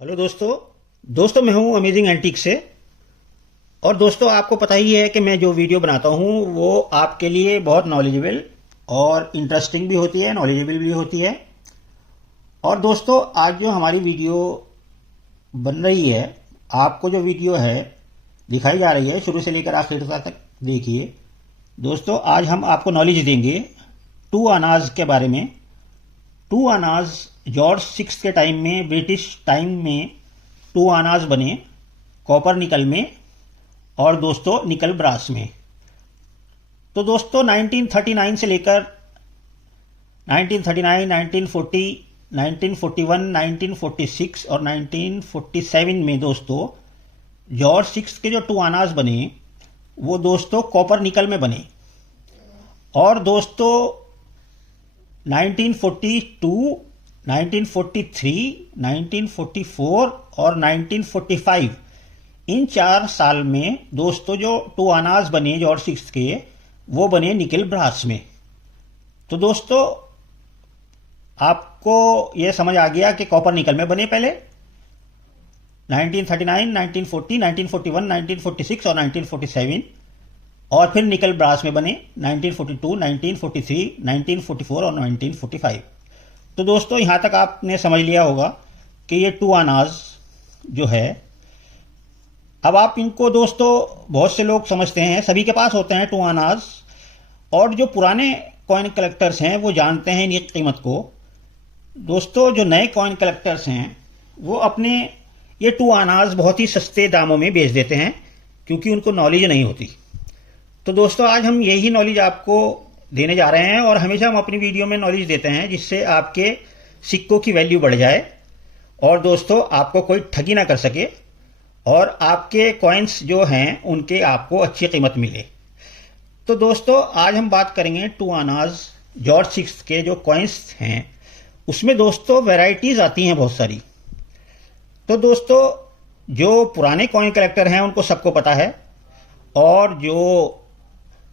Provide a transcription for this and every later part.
Hello दोस्तों। मैं हूं अमेजिंग एंटीक से। और दोस्तों, आपको पता ही है कि मैं जो वीडियो बनाता हूं वो आपके लिए बहुत नॉलेजेबल और इंटरेस्टिंग भी होती है, नॉलेजेबल भी होती है। और दोस्तों, आज जो हमारी वीडियो बन रही है, आपको जो वीडियो है दिखाई जा रही है, शुरू से लेकर आखिर तक देखिए। दोस्तों, आज हम आपको नॉलेज देंगे टू अनाज के बारे में। टू अनाज जॉर्ज सिक्स के टाइम में, ब्रिटिश टाइम में टू अनाज बने कॉपर निकल में और दोस्तों निकल ब्रास में। तो दोस्तों 1939 से लेकर 1939, 1940, 1941, 1946 और 1947 में दोस्तों जॉर्ज सिक्स के जो टू अनाज बने वो दोस्तों कॉपर निकल में बने। और दोस्तों 1942, 1943, 1944 और 1945 इन 4 साल में दोस्तों जो टू अनाज बने जॉर्ज सिक्स के वो बने निकल ब्रास में। तो दोस्तों, आपको यह समझ आ गया कि कॉपर निकल में बने पहले 1939, 1940, 1941, 1946 और 1947, और फिर निकल ब्रास में बने 1942, 1943, 1944 और 1945। तो दोस्तों, यहां तक आपने समझ लिया होगा कि ये टू अनाज जो है, अब आप इनको दोस्तों बहुत से लोग समझते हैं, सभी के पास होते हैं टू अनाज। और जो पुराने कॉइन कलेक्टर्स हैं वो जानते हैं इनकी कीमत को। दोस्तों, जो नए कॉइन कलेक्टर्स हैं वो अपने ये टू अनाज बहुत ही सस्ते दामों में बेच देते हैं क्योंकि उनको नॉलेज नहीं होती। तो दोस्तों, आज हम यही नॉलेज आपको देने जा रहे हैं और हमेशा हम अपनी वीडियो में नॉलेज देते हैं जिससे आपके सिक्कों की वैल्यू बढ़ जाए और दोस्तों आपको कोई ठगी ना कर सके और आपके कॉइन्स जो हैं उनके आपको अच्छी कीमत मिले। तो दोस्तों, आज हम बात करेंगे टू अनाज जॉर्ज सिक्स के जो कॉइन्स हैं उसमें दोस्तों वैरायटीज आती हैं बहुत सारी। तो दोस्तों, जो पुराने कॉइन कलेक्टर हैं उनको सबको पता है और जो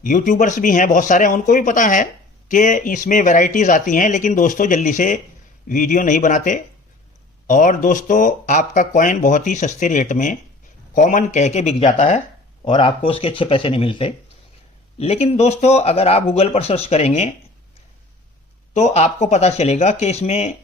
यूट्यूबर्स भी हैं बहुत सारे उनको भी पता है कि इसमें वैरायटीज आती हैं, लेकिन दोस्तों जल्दी से वीडियो नहीं बनाते और दोस्तों आपका कॉइन बहुत ही सस्ते रेट में कॉमन कह के बिक जाता है और आपको उसके अच्छे पैसे नहीं मिलते। लेकिन दोस्तों, अगर आप गूगल पर सर्च करेंगे तो आपको पता चलेगा कि इसमें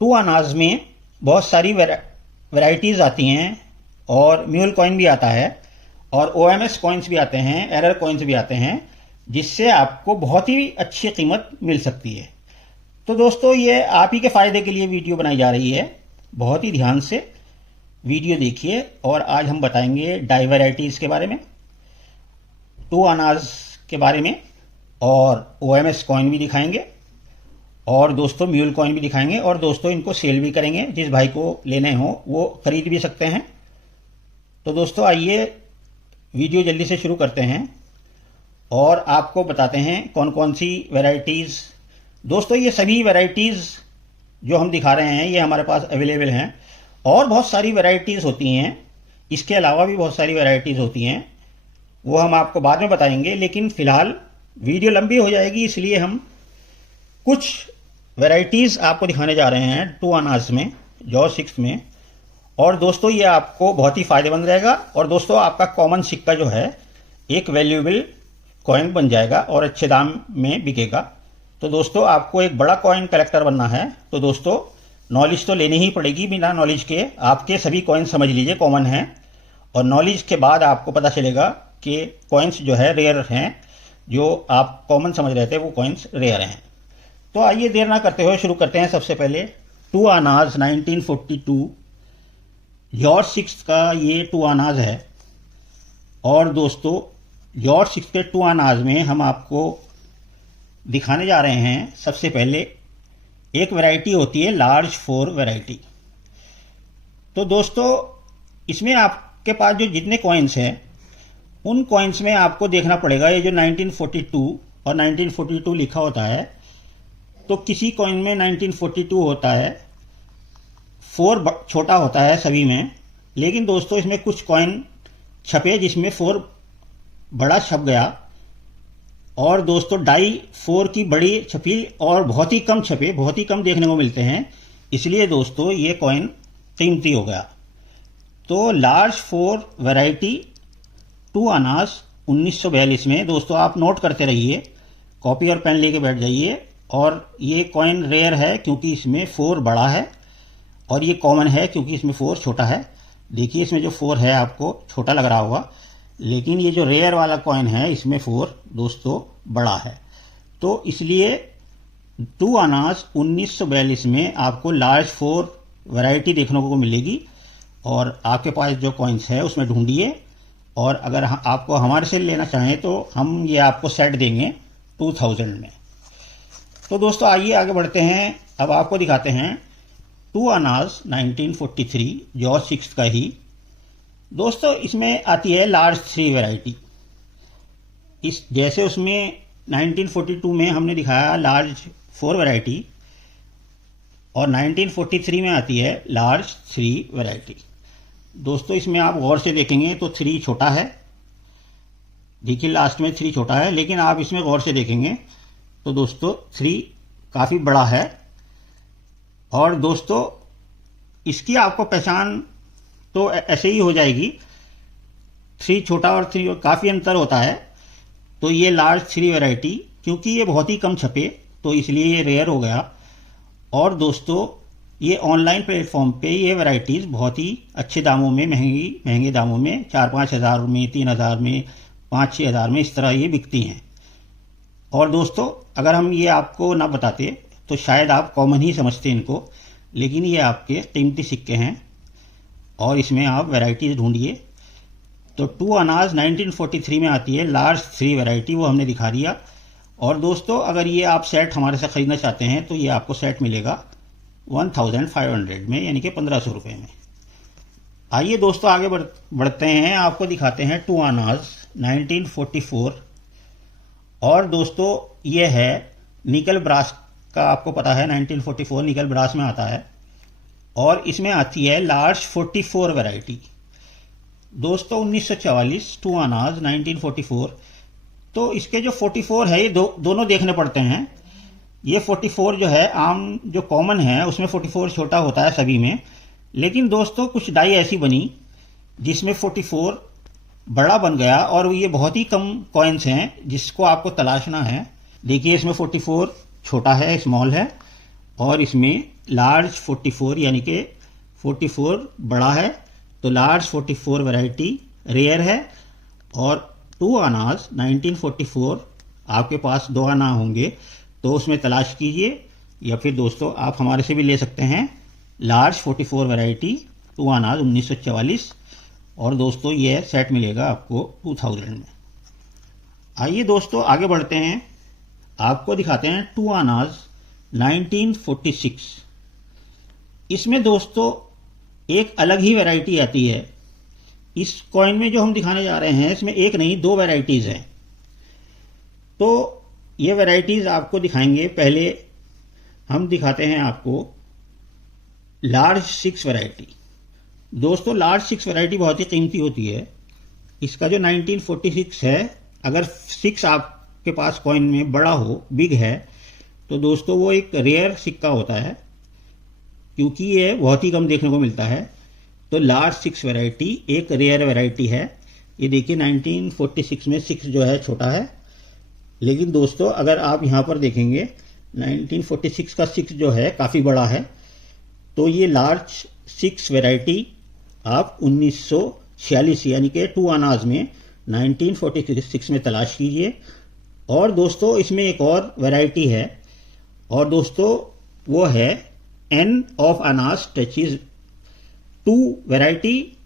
टू अनाज में बहुत सारी वैरायटीज आती हैं और म्यूल कॉइन भी आता है और ओएमएस कॉइन्स भी आते हैं, एरर कॉइन्स भी आते हैं, जिससे आपको बहुत ही अच्छी कीमत मिल सकती है। तो दोस्तों, ये आप ही के फायदे के लिए वीडियो बनाई जा रही है, बहुत ही ध्यान से वीडियो देखिए। और आज हम बताएंगे डाई वैरायटीज के बारे में, टू अनाज के बारे में, और ओएमएस कॉइन भी दिखाएंगे और दोस्तों म्यूल कॉइन भी दिखाएंगे और दोस्तों इनको सेल भी करेंगे, जिस भाई को लेने हो वो खरीद भी सकते हैं। तो दोस्तों आइए वीडियो जल्दी से शुरू करते हैं और आपको बताते हैं कौन कौन सी वैरायटीज। दोस्तों, ये सभी वैरायटीज जो हम दिखा रहे हैं ये हमारे पास अवेलेबल हैं और बहुत सारी वैरायटीज होती हैं, इसके अलावा भी बहुत सारी वैरायटीज होती हैं, वो हम आपको बाद में बताएंगे। लेकिन फिलहाल वीडियो लंबी हो जाएगी, इसलिए हम कुछ वैरायटीज आपको दिखाने जा रहे हैं टू अनाज में, जॉर्ज सिक्स में। और दोस्तों ये आपको बहुत ही फायदेमंद रहेगा और दोस्तों आपका कॉमन सिक्का जो है एक वैल्यूएबल कॉइन बन जाएगा और अच्छे दाम में बिकेगा। तो दोस्तों, आपको एक बड़ा कॉइन कलेक्टर बनना है तो दोस्तों नॉलेज तो लेनी ही पड़ेगी। बिना नॉलेज के आपके सभी कॉइन समझ लीजिए कॉमन हैं और नॉलेज के बाद आपको पता चलेगा कि कॉइन्स जो है रेयर हैं, जो आप कॉमन समझ रहे थे वो कॉइन्स रेयर हैं। तो आइए देर ना करते हुए शुरू करते हैं। सबसे पहले टू अनाज 1942 जॉर्ज सिक्स का ये टू अनाज है। और दोस्तों जॉर्ज सिक्स के टू अनाज में हम आपको दिखाने जा रहे हैं, सबसे पहले एक वैरायटी होती है लार्ज 4 वैरायटी। तो दोस्तों इसमें आपके पास जो जितने कॉइन्स हैं उन कॉइन्स में आपको देखना पड़ेगा, ये जो 1942 और 1942 लिखा होता है तो किसी कॉइन में 1942 होता है, 4 छोटा होता है सभी में। लेकिन दोस्तों इसमें कुछ कॉइन छपे जिसमें 4 बड़ा छप गया और दोस्तों डाई 4 की बड़ी छपी और बहुत ही कम छपे, बहुत ही कम देखने को मिलते हैं। इसलिए दोस्तों ये कॉइन कीमती हो गया। तो लार्ज 4 वैरायटी 2 अनाज 1942 में दोस्तों आप नोट करते रहिए, कॉपी और पेन लेके बैठ जाइए। और ये कॉइन रेयर है क्योंकि इसमें 4 बड़ा है, और ये कॉमन है क्योंकि इसमें 4 छोटा है। देखिए इसमें जो 4 है आपको छोटा लग रहा होगा, लेकिन ये जो रेयर वाला कॉइन है इसमें 4 दोस्तों बड़ा है। तो इसलिए 2 अनाज 1942 में आपको लार्ज 4 वैरायटी देखने को मिलेगी। और आपके पास जो कॉइन्स है उसमें ढूंढिए, और अगर आपको हमारे से लेना चाहें तो हम ये आपको सेट देंगे 2000 में। तो दोस्तों आइए आगे बढ़ते हैं। अब आपको दिखाते हैं 2 अनाज 1943 जॉर्ज 6 का ही। दोस्तों इसमें आती है लार्ज 3 वैरायटी। इस जैसे उसमें 1942 में हमने दिखाया लार्ज 4 वैरायटी, और 1943 में आती है लार्ज 3 वैरायटी। दोस्तों इसमें आप गौर से देखेंगे तो 3 छोटा है, देखिए लास्ट में 3 छोटा है, लेकिन आप इसमें गौर से देखेंगे तो दोस्तों 3 काफ़ी बड़ा है। और दोस्तों इसकी आपको पहचान तो ऐसे ही हो जाएगी, 3 छोटा और 3 काफ़ी अंतर होता है। तो ये लार्ज 3 वैरायटी, क्योंकि ये बहुत ही कम छपे तो इसलिए ये रेयर हो गया। और दोस्तों ये ऑनलाइन प्लेटफॉर्म पे ये वैरायटीज़ बहुत ही अच्छे दामों में, महंगे दामों में 4-5 हज़ार में, 3 हज़ार में, 5-6 हज़ार में इस तरह ये बिकती हैं। और दोस्तों अगर हम ये आपको ना बताते तो शायद आप कॉमन ही समझते इनको, लेकिन ये आपके कीमती सिक्के हैं और इसमें आप वैरायटीज़ ढूंढिए। तो 2 अनाज 1943 में आती है लार्ज 3 वैरायटी, वो हमने दिखा दिया। और दोस्तों अगर ये आप सेट हमारे से ख़रीदना चाहते हैं तो ये आपको सेट मिलेगा 1500 में, यानी कि 1500 रुपये में। आइए दोस्तों आगे बढ़ते हैं, आपको दिखाते हैं 2 अनाज 1944। और दोस्तों ये है निकल ब्रास का, आपको पता है 1944 निकल ब्रास में आता है, और इसमें आती है लार्ज 44 वैरायटी। दोस्तों 1944 2 अनाज 1944। तो इसके जो 44 है ये दोनों देखने पड़ते हैं। ये 44 जो है आम जो कॉमन है उसमें 44 छोटा होता है सभी में, लेकिन दोस्तों कुछ डाई ऐसी बनी जिसमें 44 बड़ा बन गया, और ये बहुत ही कम कॉइन्स हैं जिसको आपको तलाशना है। देखिए इसमें 44 छोटा है, स्मॉल है, और इसमें लार्ज 44 यानी कि 44 बड़ा है। तो लार्ज 44 वैरायटी रेयर है। और 2 अनाज 1944 आपके पास 2 आना होंगे तो उसमें तलाश कीजिए, या फिर दोस्तों आप हमारे से भी ले सकते हैं लार्ज 44 वैरायटी 2 अनाज 1944। और दोस्तों ये सेट मिलेगा आपको 2000 में। आइए दोस्तों आगे बढ़ते हैं, आपको दिखाते हैं 2 अनाज 1946। इसमें दोस्तों एक अलग ही वैरायटी आती है। इस कॉइन में जो हम दिखाने जा रहे हैं इसमें एक नहीं 2 वैरायटीज़ हैं। तो ये वैरायटीज़ आपको दिखाएंगे। पहले हम दिखाते हैं आपको लार्ज 6 वैरायटी। दोस्तों लार्ज 6 वैरायटी बहुत ही कीमती होती है। इसका जो 1946 है, अगर 6 आपके पास कॉइन में बड़ा हो, बिग है, तो दोस्तों वो एक रेयर सिक्का होता है, क्योंकि ये बहुत ही कम देखने को मिलता है। तो लार्ज 6 वैरायटी एक रेयर वैरायटी है। ये देखिए 1946 में 6 जो है छोटा है, लेकिन दोस्तों अगर आप यहाँ पर देखेंगे 1946 का 6 जो है काफ़ी बड़ा है। तो ये लार्ज 6 वैरायटी आप 1946 यानी कि 2 अनाज में 1946 में तलाश कीजिए। और दोस्तों इसमें एक और वैरायटी है, और दोस्तों वो है एन ऑफ अनाज टचेज 2 वैरायटी,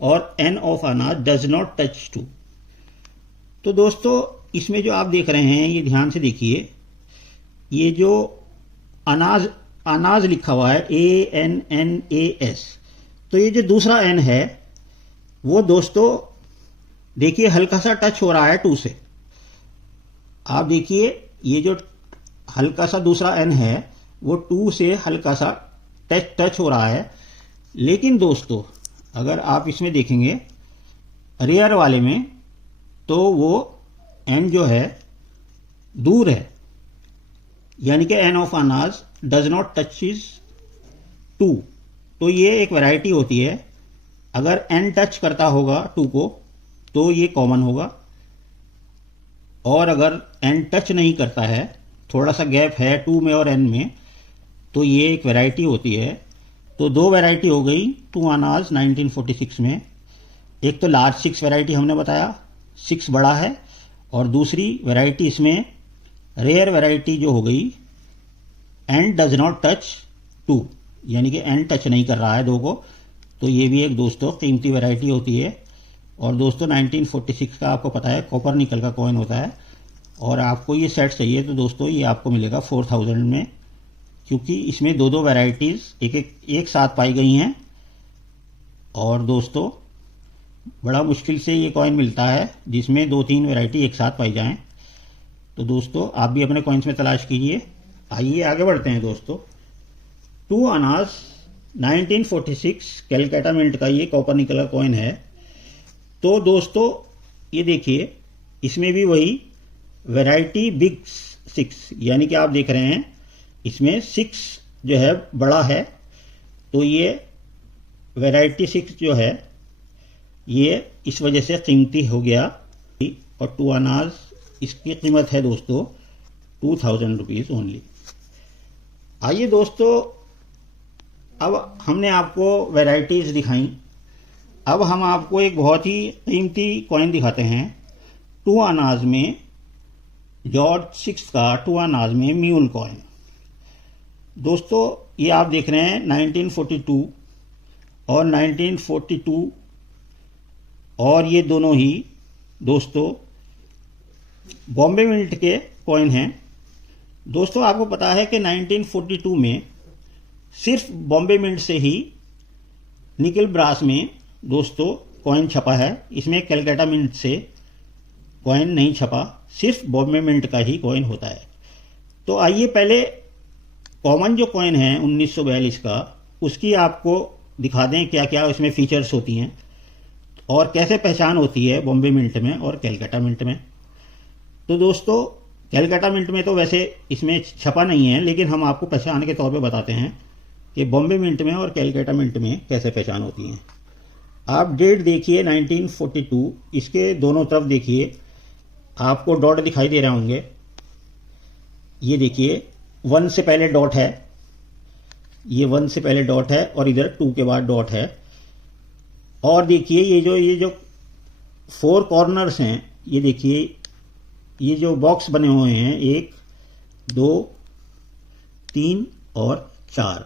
और एन ऑफ अनाज डज नॉट टच 2। तो दोस्तों इसमें जो आप देख रहे हैं ये ध्यान से देखिए, ये जो अनाज लिखा हुआ है ANNAS, तो ये जो दूसरा एन है वो दोस्तों देखिए हल्का सा टच हो रहा है 2 से। आप देखिए ये जो हल्का सा दूसरा एन है वो 2 से हल्का सा टच हो रहा है। लेकिन दोस्तों अगर आप इसमें देखेंगे रेयर वाले में, तो वो एन जो है दूर है, यानी कि एन ऑफ अनाज डज नॉट टच इज 2। तो ये एक वैरायटी होती है। अगर एन टच करता होगा 2 को तो ये कॉमन होगा, और अगर एन टच नहीं करता है, थोड़ा सा गैप है 2 में और एन में, तो ये एक वैरायटी होती है। तो 2 वैरायटी हो गई 2 आनाज 1946 में। एक तो लार्ज 6 वैरायटी हमने बताया, 6 बड़ा है, और दूसरी वैरायटी इसमें रेयर वैरायटी जो हो गई एंड डज नॉट टच 2, यानी कि एंड टच नहीं कर रहा है 2 को। तो ये भी एक दोस्तों कीमती वैरायटी होती है। और दोस्तों 1946 का आपको पता है कॉपर निकल का कॉइन होता है, और आपको ये सेट चाहिए तो दोस्तों ये आपको मिलेगा 4000 में, क्योंकि इसमें 2 वैरायटीज़ एक साथ पाई गई हैं। और दोस्तों बड़ा मुश्किल से ये कॉइन मिलता है जिसमें 2-3 वैरायटी एक साथ पाई जाएं। तो दोस्तों आप भी अपने कॉइन्स में तलाश कीजिए। आइए आगे बढ़ते हैं दोस्तों। 2 आनाज 1946 कैलकाटा मिंट का ये कॉपर निकल का कॉइन है। तो दोस्तों ये देखिए, इसमें भी वही वैरायटी बिग 6, यानी कि आप देख रहे हैं इसमें 6 जो है बड़ा है। तो ये वैरायटी 6 जो है ये इस वजह से कीमती हो गया। और 2 आनाज इसकी कीमत है दोस्तों 2000 रुपीज़ ओनली। आइए दोस्तों, अब हमने आपको वैरायटीज़ दिखाई, अब हम आपको एक बहुत ही कीमती कॉइन दिखाते हैं 2 आनाज में, जॉर्ज 6 का 2 आनाज में म्यूल कॉइन। दोस्तों ये आप देख रहे हैं 1942 और 1942, और ये दोनों ही दोस्तों बॉम्बे मिंट के कॉइन हैं। दोस्तों आपको पता है कि 1942 में सिर्फ बॉम्बे मिंट से ही निकल ब्रास में दोस्तों कॉइन छपा है। इसमें कैलकाटा मिंट से कॉइन नहीं छपा, सिर्फ बॉम्बे मिंट का ही कॉइन होता है। तो आइए पहले कॉमन जो कॉइन है 1942 का, उसकी आपको दिखा दें क्या क्या उसमें फीचर्स होती हैं और कैसे पहचान होती है बॉम्बे मिंट में और कैलकाटा मिंट में। तो दोस्तों कैलकाटा मिंट में तो वैसे इसमें छपा नहीं है, लेकिन हम आपको पहचान के तौर पे बताते हैं कि बॉम्बे मिंट में और कैलकाटा मिंट में कैसे पहचान होती है। आप डेट देखिए 1942, इसके दोनों तरफ देखिए आपको डॉट दिखाई दे रहे होंगे। ये देखिए 1 से पहले डॉट है, ये 1 से पहले डॉट है और इधर 2 के बाद डॉट है। और देखिए ये जो 4 कॉर्नर्स हैं, ये देखिए ये जो बॉक्स बने हुए हैं 1, 2, 3 और 4,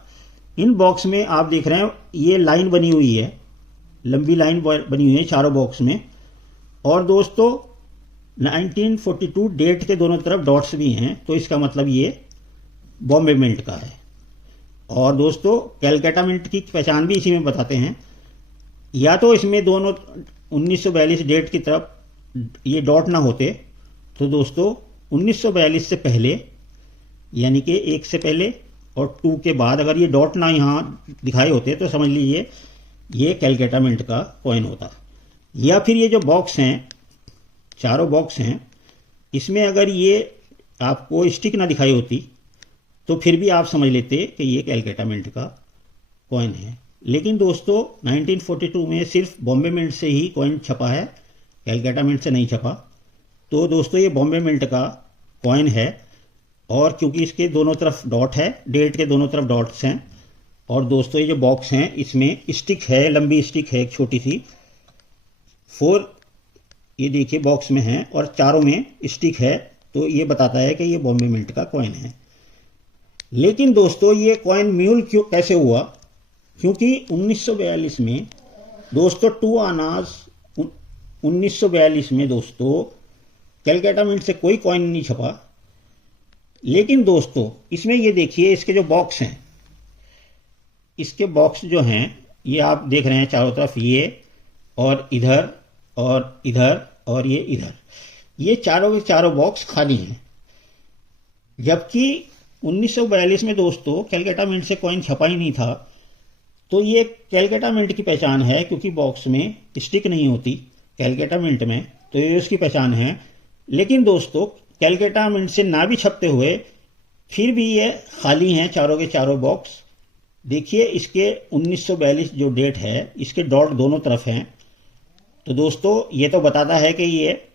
इन बॉक्स में आप देख रहे हैं ये लाइन बनी हुई है, लंबी लाइन बनी हुई है चारों बॉक्स में। और दोस्तों 1942 डेट के दोनों तरफ डॉट्स भी हैं, तो इसका मतलब ये बॉम्बे मिंट का है। और दोस्तों कैलकाटा मिंट की पहचान भी इसी में बताते हैं। या तो इसमें दोनों 1942 डेट की तरफ ये डॉट ना होते, तो दोस्तों 1942 से पहले यानी कि 1 से पहले और 2 के बाद अगर ये डॉट ना यहाँ दिखाए होते तो समझ लीजिए ये कैलकाटा मिंट का कॉइन होता। या फिर ये जो बॉक्स हैं, चारों बॉक्स हैं, इसमें अगर ये आपको स्टिक ना दिखाई होती तो फिर भी आप समझ लेते कि ये कैलकाटा मिंट का कॉइन है। लेकिन दोस्तों 1942 में सिर्फ बॉम्बे मिंट से ही कॉइन छपा है, कैलकाटा मिंट से नहीं छपा। तो दोस्तों ये बॉम्बे मिंट का कॉइन है। और क्योंकि इसके दोनों तरफ डॉट है, डेट के दोनों तरफ डॉट्स हैं। और दोस्तों ये जो बॉक्स हैं इसमें स्टिक है, लंबी स्टिक है एक छोटी सी, 4 ये देखिए बॉक्स में है और चारों में स्टिक है। तो ये बताता है कि ये बॉम्बे मिंट का कॉइन है। लेकिन दोस्तों ये कॉइन म्यूल क्यों कैसे हुआ? क्योंकि 1942 में दोस्तों 2 आनाज 1942 में दोस्तों कैलकाटा मिंट से कोई कॉइन नहीं छपा। लेकिन दोस्तों इसमें ये देखिए इसके जो बॉक्स हैं, इसके बॉक्स जो हैं ये आप देख रहे हैं चारों तरफ, ये और इधर और इधर और ये इधर, ये चारों के चारों बॉक्स खाली हैं। जबकि 1942 में दोस्तों कैलकाटा मिंट से कॉइन छपा ही नहीं था। तो ये कैलकाटा मिंट की पहचान है, क्योंकि बॉक्स में स्टिक नहीं होती कैलकाटा मिंट में, तो ये उसकी पहचान है। लेकिन दोस्तों कैलकाटा मिंट से ना भी छपते हुए फिर भी ये खाली हैं चारों के चारों बॉक्स, देखिए इसके 1942 जो डेट है इसके डॉट दोनों तरफ हैं। तो दोस्तों ये तो बताता है कि ये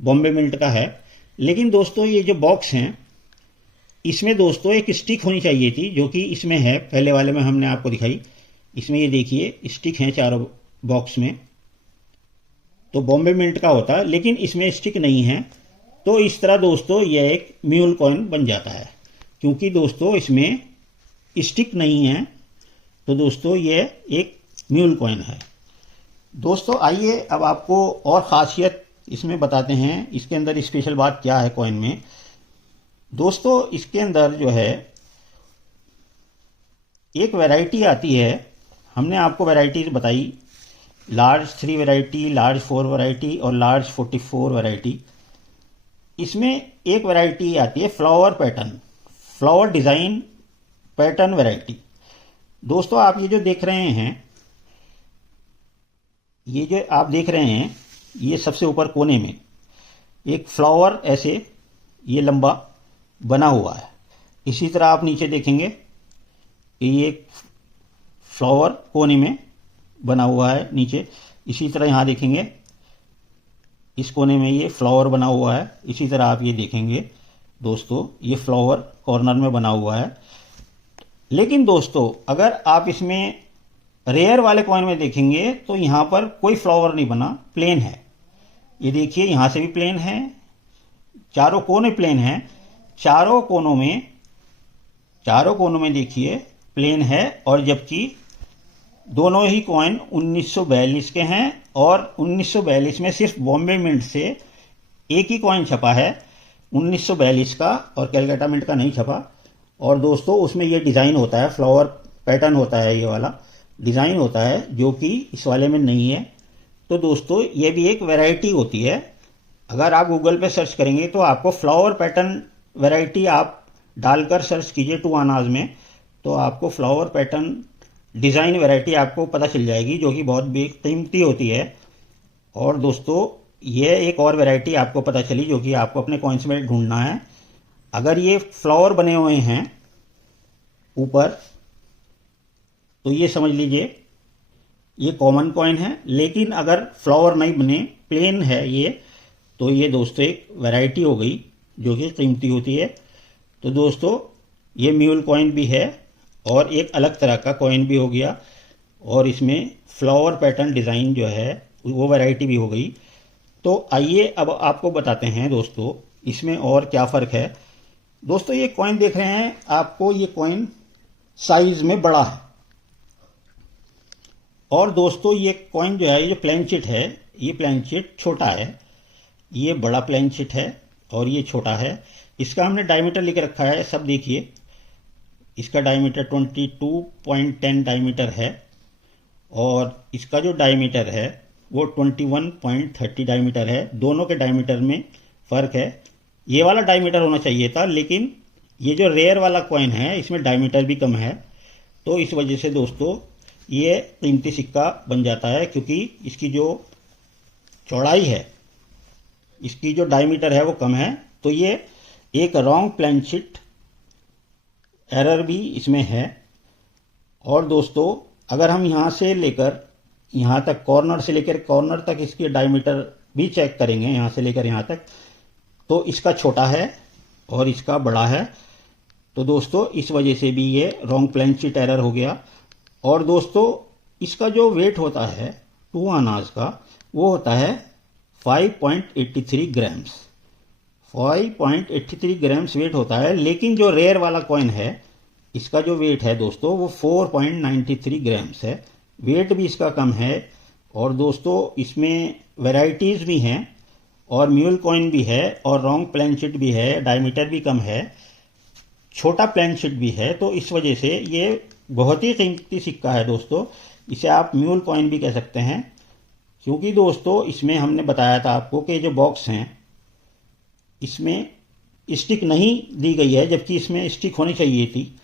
बॉम्बे मिंट का है। लेकिन दोस्तों ये जो बॉक्स हैं इसमें दोस्तों एक स्टिक होनी चाहिए थी, जो कि इसमें है, पहले वाले में हमने आपको दिखाई। इसमें ये देखिए स्टिक है चारों बॉक्स में, तो बॉम्बे मिंट का होता है, लेकिन इसमें स्टिक नहीं है। तो इस तरह दोस्तों यह एक म्यूल कॉइन बन जाता है, क्योंकि दोस्तों इसमें स्टिक नहीं है। तो दोस्तों ये एक म्यूल कॉइन है। दोस्तों आइए अब आपको और ख़ासियत इसमें बताते हैं, इसके अंदर स्पेशल बात क्या है कॉइन में। दोस्तों इसके अंदर जो है एक वैरायटी आती है, हमने आपको वैरायटीज बताई, लार्ज 3 वैरायटी, लार्ज 4 वैरायटी और लार्ज 44 वैरायटी। इसमें एक वैरायटी आती है flower pattern, flower design pattern variety. दोस्तों आप ये जो देख रहे हैं, ये जो आप देख रहे हैं, ये सबसे ऊपर कोने में एक फ्लावर ऐसे ये लंबा बना हुआ है। इसी तरह आप नीचे देखेंगे कि ये फ्लावर कोने में बना हुआ है नीचे। इसी तरह यहाँ देखेंगे इस कोने में ये फ्लावर बना हुआ है। इसी तरह आप ये देखेंगे दोस्तों ये फ्लावर कॉर्नर में बना हुआ है। लेकिन दोस्तों अगर आप इसमें रेयर वाले कॉइन में देखेंगे तो यहाँ पर कोई फ्लावर नहीं बना, प्लेन है। ये देखिए यहाँ से भी प्लेन है, चारों कोने प्लेन है, चारों कोनों में देखिए प्लेन है। और जबकि दोनों ही कॉइन 1942 के हैं, और 1942 में सिर्फ बॉम्बे मिंट से एक ही कॉइन छपा है 1942 का, और कैलकाटा मिंट का नहीं छपा। और दोस्तों उसमें ये डिज़ाइन होता है, फ्लावर पैटर्न होता है, ये वाला डिज़ाइन होता है, जो कि इस वाले में नहीं है। तो दोस्तों ये भी एक वैरायटी होती है। अगर आप गूगल पे सर्च करेंगे तो आपको फ्लावर पैटर्न वैरायटी आप डालकर सर्च कीजिए 2 आनाज में, तो आपको फ्लावर पैटर्न डिज़ाइन वैरायटी आपको पता चल जाएगी, जो कि बहुत बेकीमती होती है। और दोस्तों ये एक और वैरायटी आपको पता चली, जो कि आपको अपने कॉइन्स में ढूंढना है। अगर ये फ्लावर बने हुए हैं ऊपर, तो ये समझ लीजिए ये कॉमन कॉइन है। लेकिन अगर फ्लावर नहीं बने, प्लेन है ये, तो ये दोस्तों एक वैरायटी हो गई जो कि कीमती होती है। तो दोस्तों ये म्यूल कॉइन भी है और एक अलग तरह का कॉइन भी हो गया, और इसमें फ्लावर पैटर्न डिज़ाइन जो है वो वैरायटी भी हो गई। तो आइए अब आपको बताते हैं दोस्तों इसमें और क्या फ़र्क है। दोस्तों ये कॉइन देख रहे हैं आपको, ये कॉइन साइज में बड़ा है, और दोस्तों ये कॉइन जो है, ये जो प्लेनचिट है, ये प्लेनचिट छोटा है। ये बड़ा प्लेनचिट है और ये छोटा है। इसका हमने डायमीटर लिख रखा है, सब देखिए। इसका डायमीटर 22.10 डायमीटर है, और इसका जो डायमीटर है वो 21.30 डायमीटर है। दोनों के डायमीटर में फ़र्क है। ये वाला डायमीटर होना चाहिए था, लेकिन ये जो रेयर वाला कॉइन है इसमें डायमीटर भी कम है। तो इस वजह से दोस्तों ये कीमती सिक्का बन जाता है, क्योंकि इसकी जो चौड़ाई है, इसकी जो डायमीटर है वो कम है। तो ये एक रॉन्ग प्लेनचिट एरर भी इसमें है। और दोस्तों अगर हम यहाँ से लेकर यहाँ तक, कॉर्नर से लेकर कॉर्नर तक इसकी डायमीटर भी चेक करेंगे, यहाँ से लेकर यहाँ तक, तो इसका छोटा है और इसका बड़ा है। तो दोस्तों इस वजह से भी ये रॉन्ग प्लेनचिट एरर हो गया। और दोस्तों इसका जो वेट होता है 2 आनाज का, वो होता है 5.83 ग्राम्स। 5.83 ग्राम्स वेट होता है। लेकिन जो रेयर वाला कॉइन है इसका जो वेट है दोस्तों वो 4.93 ग्राम्स है। वेट भी इसका कम है। और दोस्तों इसमें वैरायटीज़ भी हैं, और म्यूल कॉइन भी है, और रॉन्ग प्लेनचिट भी है, डायमीटर भी कम है, छोटा प्लेनचिट भी है। तो इस वजह से ये बहुत ही कीमती सिक्का है दोस्तों। इसे आप म्यूल कॉइन भी कह सकते हैं, क्योंकि दोस्तों इसमें हमने बताया था आपको कि जो बॉक्स हैं इसमें स्टिक नहीं दी गई है, जबकि इसमें स्टिक होनी चाहिए थी।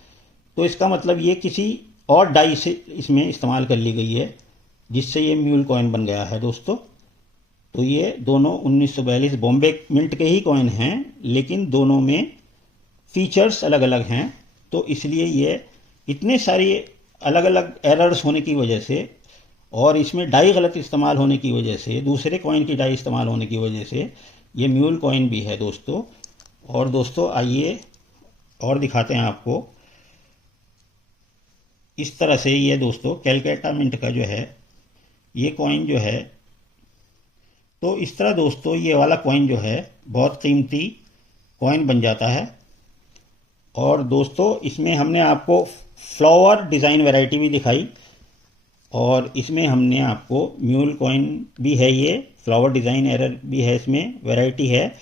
तो इसका मतलब ये किसी और डाई से इसमें इस्तेमाल कर ली गई है, जिससे ये म्यूल कॉइन बन गया है दोस्तों। तो ये दोनों 1942 बॉम्बे मिंट के ही कॉइन हैं, लेकिन दोनों में फीचर्स अलग अलग हैं। तो इसलिए ये इतने सारी अलग अलग एरर्स होने की वजह से और इसमें डाई गलत इस्तेमाल होने की वजह से, दूसरे कॉइन की डाई इस्तेमाल होने की वजह से ये म्यूल कॉइन भी है दोस्तों। और दोस्तों आइए और दिखाते हैं आपको। इस तरह से ये दोस्तों कैलकाटा मिंट का जो है ये कॉइन जो है, तो इस तरह दोस्तों ये वाला कॉइन जो है बहुत कीमती कॉइन बन जाता है। और दोस्तों इसमें हमने आपको फ्लावर डिज़ाइन वैरायटी भी दिखाई और इसमें हमने आपको म्यूल कॉइन भी है, ये फ्लावर डिज़ाइन एरर भी है, इसमें वैरायटी है।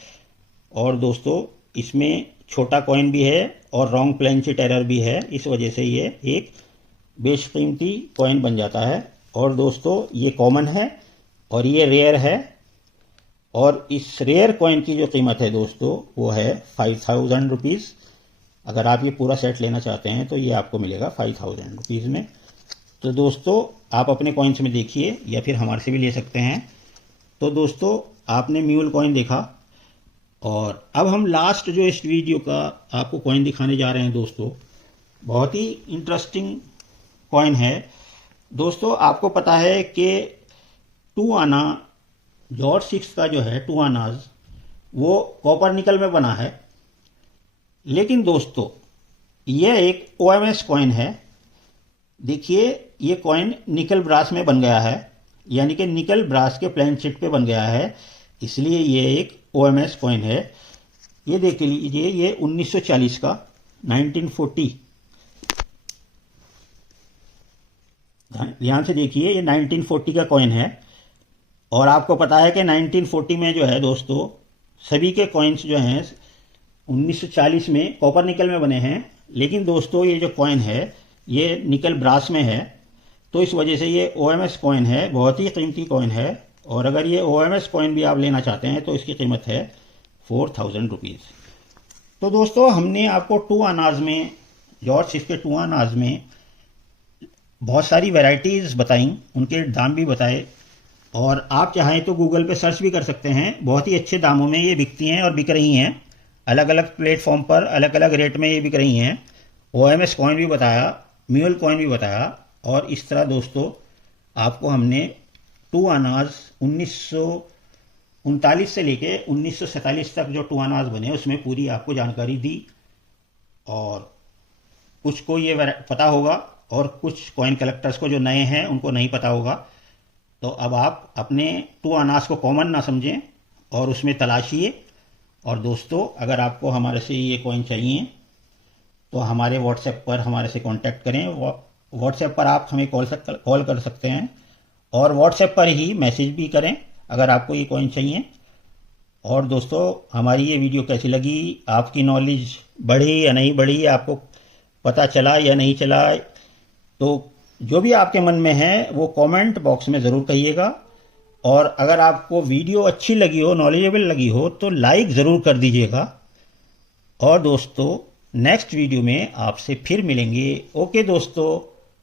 और दोस्तों इसमें छोटा कॉइन भी है और रॉन्ग प्लेनचिट एरर भी है, इस वजह से ये एक बेशकीमती कॉइन बन जाता है। और दोस्तों ये कॉमन है और ये रेयर है। और इस रेयर कॉइन की जो कीमत है दोस्तों वो है 5000 रुपीज़। अगर आप ये पूरा सेट लेना चाहते हैं तो ये आपको मिलेगा 5000 रुपीज़ में। तो दोस्तों आप अपने कॉइन्स में देखिए या फिर हमारे से भी ले सकते हैं। तो दोस्तों आपने म्यूल कॉइन देखा और अब हम लास्ट जो इस वीडियो का आपको कॉइन दिखाने जा रहे हैं दोस्तों, बहुत ही इंटरेस्टिंग कॉइन है। दोस्तों आपको पता है कि 2 आना जॉर्ज 6 का जो है 2 आनाज वो कॉपर निकल में बना है, लेकिन दोस्तों यह एक OMS कॉइन है। देखिए ये कॉइन निकल ब्रास में बन गया है, यानी कि निकल ब्रास के प्लेन शीट पे बन गया है, इसलिए ये एक OMS कॉइन है। ये देख लीजिए ये 1940 का 1940, ध्यान से देखिए ये 1940 का कॉइन है। और आपको पता है कि 1940 में जो है दोस्तों सभी के कॉइन्स जो हैं 1940 में कॉपर निकल में बने हैं, लेकिन दोस्तों ये जो कॉइन है ये निकल ब्रास में है, तो इस वजह से ये OMS कॉइन है, बहुत ही कीमती कॉइन है। और अगर ये OMS कॉइन भी आप लेना चाहते हैं तो इसकी कीमत है 4000 रुपीज़। तो दोस्तों हमने आपको 2 आनाज में, जॉर्ज 6 के 2 आनाज में बहुत सारी वैरायटीज़ बताई, उनके दाम भी बताए। और आप चाहें तो गूगल पे सर्च भी कर सकते हैं, बहुत ही अच्छे दामों में ये बिकती हैं और बिक रही हैं। अलग अलग प्लेटफॉर्म पर अलग अलग रेट में ये बिक रही हैं। OMS कॉइन भी बताया, म्यूल कॉइन भी बताया। और इस तरह दोस्तों आपको हमने 2 आनाज 1939 से लेके 1947 तक जो 2 आनाज बने उसमें पूरी आपको जानकारी दी। और कुछ को ये पता होगा और कुछ कॉइन कलेक्टर्स को जो नए हैं उनको नहीं पता होगा। तो अब आप अपने 2 आनाज को कॉमन ना समझें और उसमें तलाशिए। और दोस्तों अगर आपको हमारे से ये कॉइन चाहिए तो हमारे व्हाट्सएप पर हमारे से कांटेक्ट करें। व्हाट्सएप पर आप हमें कॉल कर सकते हैं और व्हाट्सएप पर ही मैसेज भी करें अगर आपको ये कॉइन चाहिए। और दोस्तों हमारी ये वीडियो कैसी लगी, आपकी नॉलेज बढ़ी या नहीं बढ़ी, आपको पता चला या नहीं चला, तो जो भी आपके मन में है वो कमेंट बॉक्स में ज़रूर कहिएगा। और अगर आपको वीडियो अच्छी लगी हो, नॉलेजेबल लगी हो तो लाइक ज़रूर कर दीजिएगा। और दोस्तों नेक्स्ट वीडियो में आपसे फिर मिलेंगे। ओके दोस्तों।